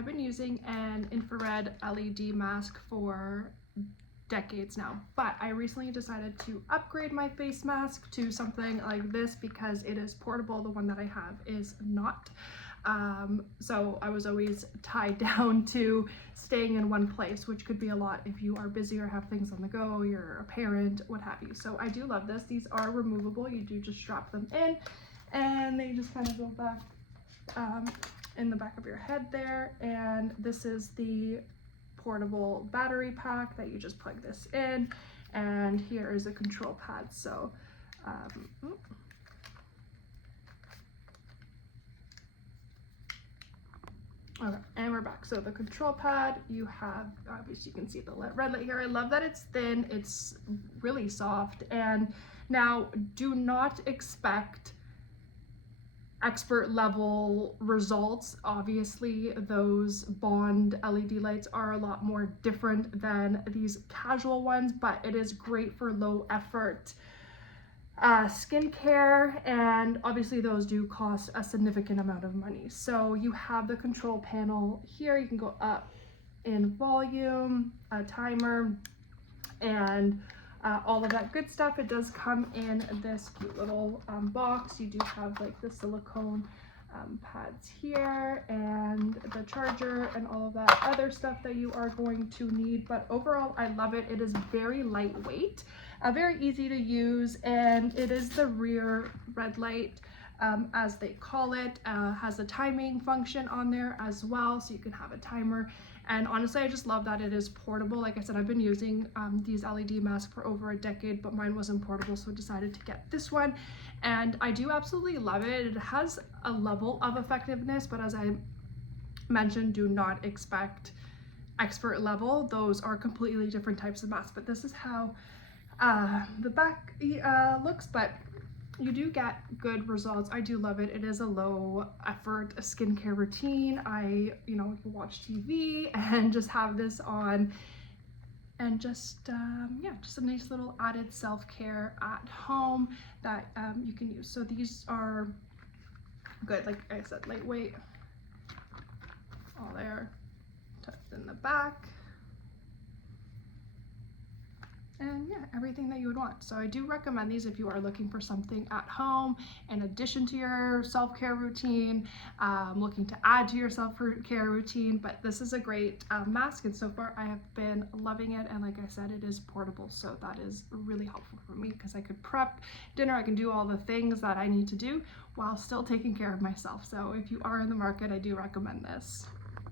I've been using an infrared LED mask for decades now, but I recently decided to upgrade my face mask to something like this because it is portable. The one that I have is not. So I was always tied down to staying in one place, which could be a lot if you are busy or have things on the go, you're a parent, what have you. So I do love this. These are removable. You do just strap them in and they just kind of go back in the back of your head there. And this is the portable battery pack that you just plug this in, and here is a control pad. So okay, and we're back. So the control pad, you have, obviously you can see the red light here. I love that it's thin, it's really soft. And now do not expect expert level results. Obviously those Bond LED lights are a lot more different than these casual ones, but it is great for low effort skincare, and obviously those do cost a significant amount of money. So you have the control panel here. You can go up in volume, a timer, and all of that good stuff. It does come in this cute little box. You do have like the silicone pads here and the charger and all of that other stuff that you are going to need. But overall, I love it. It is very lightweight, very easy to use, and it is the rear red light, as they call it. Has a timing function on there as well, so you can have a timer. And honestly, I just love that it is portable. Like I said, I've been using these LED masks for over a decade, but mine wasn't portable, so I decided to get this one. And I do absolutely love it. It has a level of effectiveness, but as I mentioned, do not expect expert level. Those are completely different types of masks, but this is how the back looks, but you do get good results. I do love it. It is a low effort skincare routine. I, watch TV and just have this on, and just yeah, just a nice little added self-care at home that you can use. So these are good, like I said, lightweight, all there, tucked in the back. And yeah, everything that you would want. So I do recommend these if you are looking for something at home in addition to your self-care routine, looking to add to your self-care routine. But this is a great mask, and so far I have been loving it. And like I said, it is portable, so that is really helpful for me because I could prep dinner, I can do all the things that I need to do while still taking care of myself. So if you are in the market, I do recommend this.